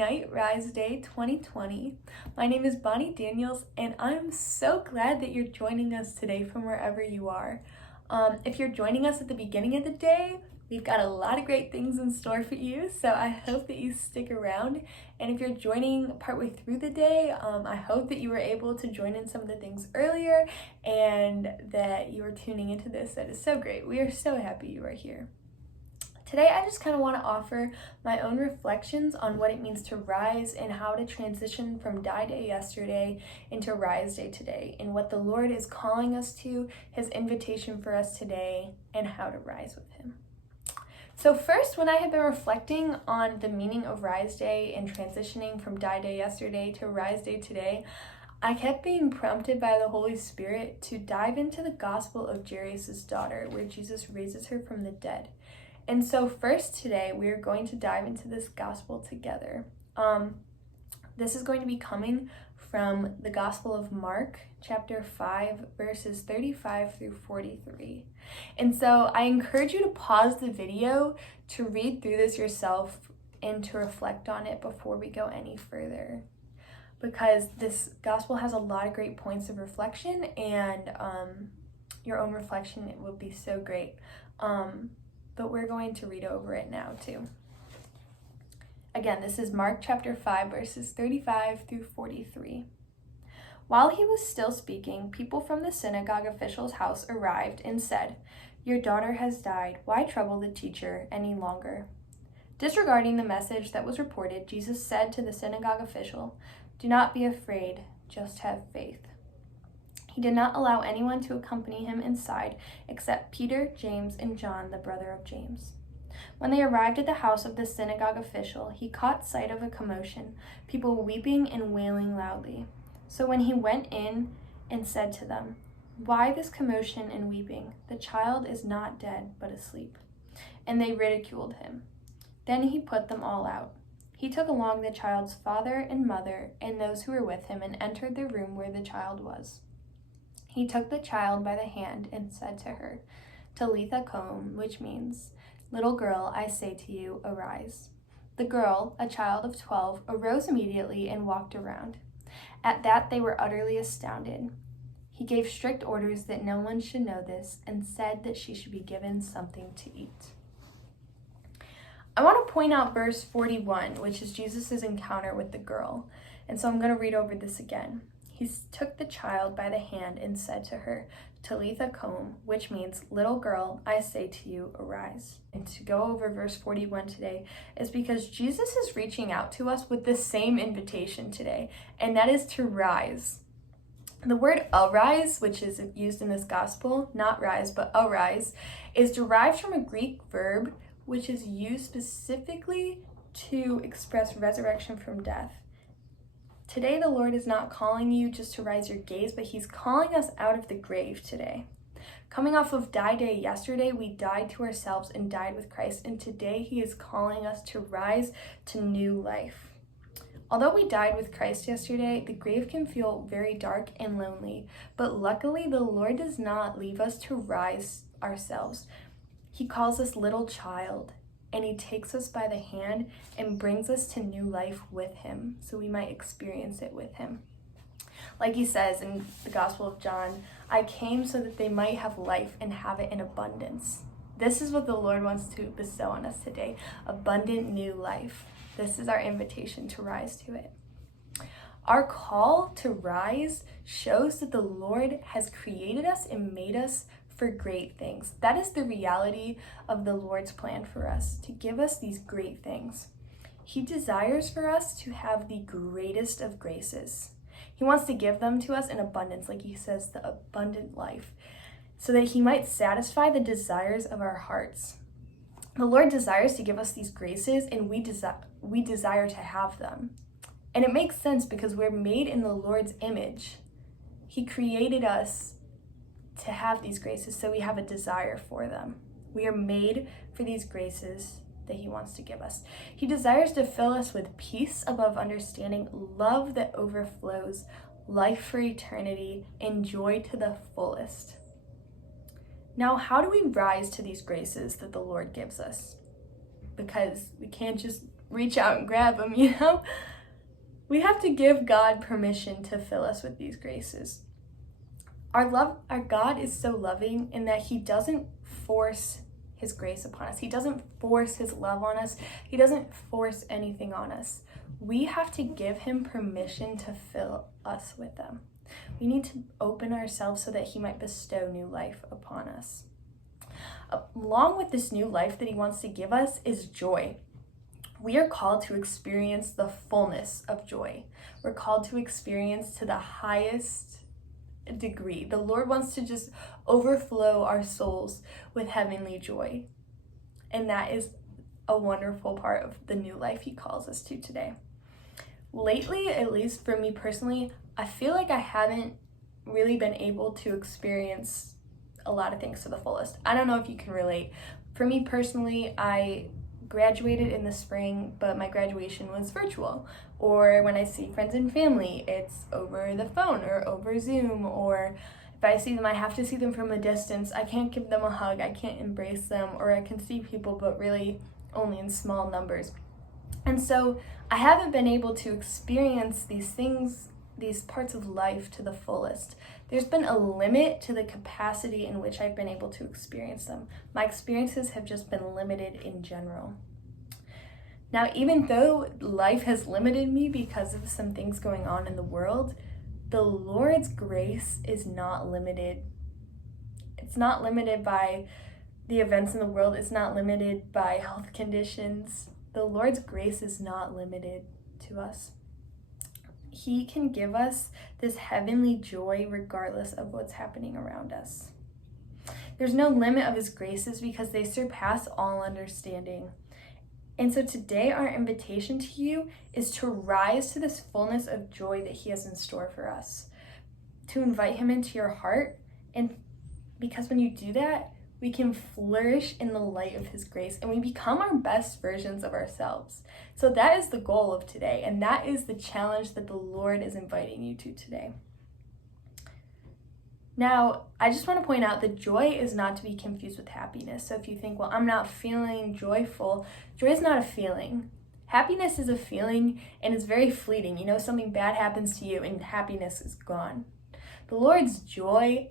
Ignite Rise Day 2020. My name is Bonnie Daniels, and I'm so glad that you're joining us today from wherever you are. If you're joining us at the beginning of the day, we've got a lot of great things in store for you, so I hope that you stick around. And if you're joining partway through the day, I hope that you were able to join in some of the things earlier and that you are tuning into this. That is so great. We are so happy you are here. Today, I just kind of want to offer my own reflections on what it means to rise and how to transition from Die Day yesterday into Rise Day today, and what the Lord is calling us to, His invitation for us today, and how to rise with Him. So first, when I had been reflecting on the meaning of Rise Day and transitioning from Die Day yesterday to Rise Day today, I kept being prompted by the Holy Spirit to dive into the Gospel of Jairus' daughter, where Jesus raises her from the dead. And so first today, we are going to dive into this gospel together. This is going to be coming from the Gospel of Mark, chapter 5, verses 35 through 43. And so I encourage you to pause the video to read through this yourself and to reflect on it before we go any further, because this gospel has a lot of great points of reflection, and your own reflection, it will be so great. But we're going to read over it now too. Again, this is Mark chapter 5, verses 35 through 43. While he was still speaking, people from the synagogue official's house arrived and said, "Your daughter has died. Why trouble the teacher any longer?" Disregarding the message that was reported, Jesus said to the synagogue official, "Do not be afraid, just have faith." He did not allow anyone to accompany him inside except Peter, James, and John, the brother of James. When they arrived at the house of the synagogue official, he caught sight of a commotion, people weeping and wailing loudly. So when he went in and said to them, "Why this commotion and weeping? The child is not dead, but asleep." And they ridiculed him. Then he put them all out. He took along the child's father and mother and those who were with him and entered the room where the child was. He took the child by the hand and said to her, "Talitha koum," which means, "Little girl, I say to you, arise." The girl, a child of 12, arose immediately and walked around. At that they were utterly astounded. He gave strict orders that no one should know this and said that she should be given something to eat. I want to point out verse 41, which is Jesus' encounter with the girl. And so I'm going to read over this again. He took the child by the hand and said to her, "Talitha koum," which means, "Little girl, I say to you, arise." And to go over verse 41 today is because Jesus is reaching out to us with the same invitation today, and that is to rise. The word arise, which is used in this gospel, not rise, but arise, is derived from a Greek verb which is used specifically to express resurrection from death. Today, the Lord is not calling you just to rise your gaze, but He's calling us out of the grave today. Coming off of Die Day yesterday, we died to ourselves and died with Christ, and today He is calling us to rise to new life. Although we died with Christ yesterday, the grave can feel very dark and lonely, but luckily the Lord does not leave us to rise ourselves. He calls us little child, and He takes us by the hand and brings us to new life with Him, so we might experience it with Him. Like He says in the Gospel of John, "I came so that they might have life and have it in abundance." This is what the Lord wants to bestow on us today, abundant new life. This is our invitation to rise to it. Our call to rise shows that the Lord has created us and made us for great things. That is the reality of the Lord's plan for us, to give us these great things. He desires for us to have the greatest of graces. He wants to give them to us in abundance, like He says, the abundant life, so that He might satisfy the desires of our hearts. The Lord desires to give us these graces, and we desire to have them. And it makes sense because we're made in the Lord's image. He created us to have these graces, so we have a desire for them. We are made for these graces that He wants to give us. He desires to fill us with peace above understanding, love that overflows, life for eternity, and joy to the fullest. Now, how do we rise to these graces that the Lord gives us? Because we can't just reach out and grab them, you know? We have to give God permission to fill us with these graces. Our God is so loving in that he doesn't force his grace upon us. He doesn't force his love on us. He doesn't force anything on us. We have to give him permission to fill us with them. We need to open ourselves so that he might bestow new life upon us. Along with this new life that he wants to give us is joy. We are called to experience the fullness of joy. We're called to experience to the highest degree. The Lord wants to just overflow our souls with heavenly joy. And that is a wonderful part of the new life he calls us to today. Lately, at least for me personally, I feel like I haven't really been able to experience a lot of things to the fullest. I don't know if you can relate. For me personally, I graduated in the spring, but my graduation was virtual. Or when I see friends and family, it's over the phone or over Zoom. Or if I see them, I have to see them from a distance. I can't give them a hug, I can't embrace them, or I can see people, but really only in small numbers. And so I haven't been able to experience these things, these parts of life to the fullest. There's been a limit to the capacity in which I've been able to experience them. My experiences have just been limited in general. Now, even though life has limited me because of some things going on in the world, the Lord's grace is not limited. It's not limited by the events in the world. It's not limited by health conditions. The Lord's grace is not limited to us. He can give us this heavenly joy regardless of what's happening around us. There's no limit of his graces because they surpass all understanding. And so today our invitation to you is to rise to this fullness of joy that he has in store for us. To invite him into your heart, and because when you do that, we can flourish in the light of his grace and we become our best versions of ourselves. So that is the goal of today, and that is the challenge that the Lord is inviting you to today. Now, I just want to point out that joy is not to be confused with happiness. So if you think, well, I'm not feeling joyful, joy is not a feeling. Happiness is a feeling and it's very fleeting. You know, something bad happens to you and happiness is gone. The Lord's joy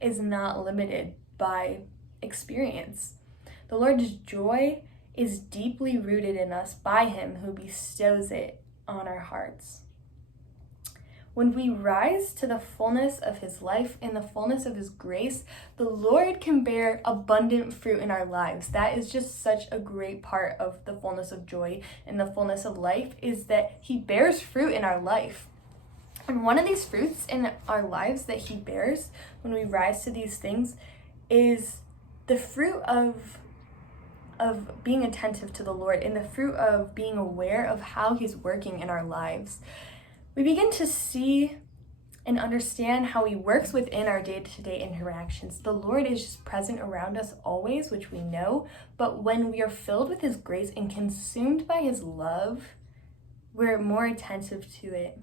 is not limited by experience. The Lord's joy is deeply rooted in us by him who bestows it on our hearts. When we rise to the fullness of his life and the fullness of his grace, the Lord can bear abundant fruit in our lives. That is just such a great part of the fullness of joy and the fullness of life, is that he bears fruit in our life. And one of these fruits in our lives that he bears when we rise to these things is the fruit of being attentive to the Lord and the fruit of being aware of how he's working in our lives. We begin to see and understand how he works within our day-to-day interactions. The Lord is just present around us always, which we know, but when we are filled with his grace and consumed by his love, we're more attentive to it.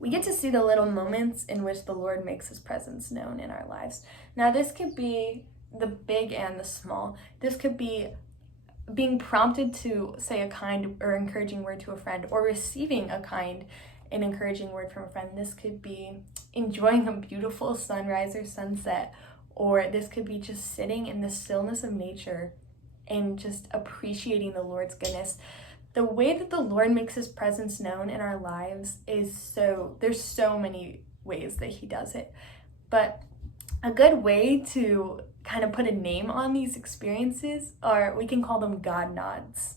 We get to see the little moments in which the Lord makes his presence known in our lives. Now, this could be the big and the small. This could be being prompted to say a kind or encouraging word to a friend, or receiving a kind and encouraging word from a friend. This could be enjoying a beautiful sunrise or sunset, or this could be just sitting in the stillness of nature and just appreciating the Lord's goodness. The way that the Lord makes his presence known in our lives there's so many ways that he does it. But a good way to kind of put a name on these experiences we can call them God nods.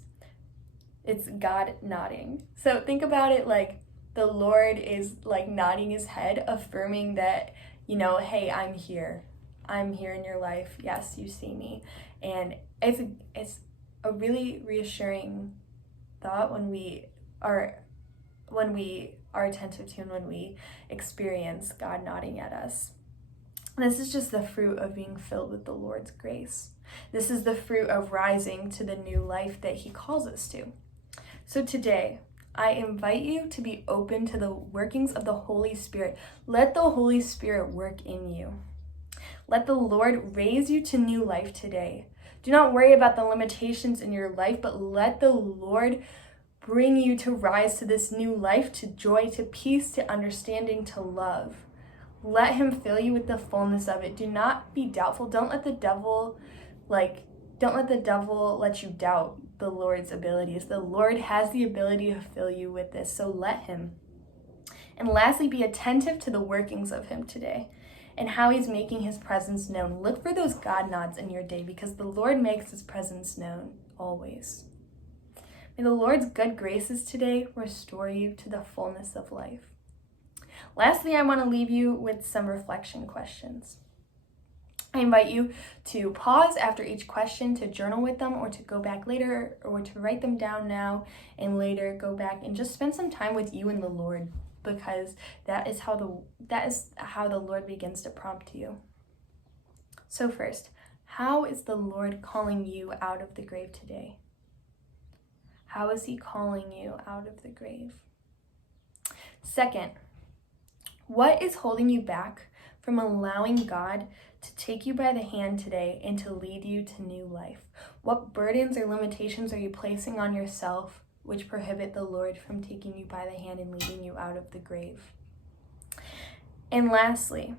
It's God nodding. So think about it like the Lord is like nodding his head, affirming that, hey, I'm here. I'm here in your life. Yes, you see me. And it's a really reassuring thought when we are attentive to and when we experience God nodding at us. This is just the fruit of being filled with the Lord's grace. This is the fruit of rising to the new life that he calls us to. So today, I invite you to be open to the workings of the Holy Spirit. Let the Holy Spirit work in you. Let the Lord raise you to new life today. Do not worry about the limitations in your life, but let the Lord bring you to rise to this new life, to joy, to peace, to understanding, to love. Let him fill you with the fullness of it. Do not be doubtful. Don't let the devil let you doubt the Lord's abilities. The Lord has the ability to fill you with this, so let him. And lastly, be attentive to the workings of him today and how he's making his presence known. Look for those God nods in your day, because the Lord makes his presence known always. May the Lord's good graces today restore you to the fullness of life. Lastly, I want to leave you with some reflection questions. I invite you to pause after each question to journal with them, or to go back later, or to write them down now and later go back and just spend some time with you and the Lord, because that is how the Lord begins to prompt you. So first, how is the Lord calling you out of the grave today? How is he calling you out of the grave? Second, what is holding you back from allowing God to take you by the hand today and to lead you to new life? What burdens or limitations are you placing on yourself which prohibit the Lord from taking you by the hand and leading you out of the grave? And lastly,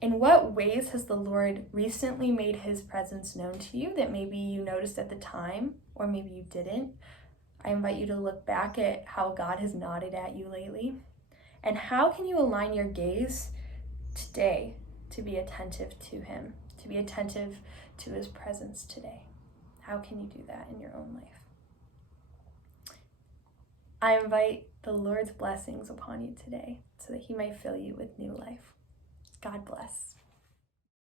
in what ways has the Lord recently made his presence known to you that maybe you noticed at the time, or maybe you didn't? I invite you to look back at how God has nodded at you lately. And how can you align your gaze today to be attentive to him, to be attentive to his presence today? How can you do that in your own life? I invite the Lord's blessings upon you today so that he might fill you with new life. God bless.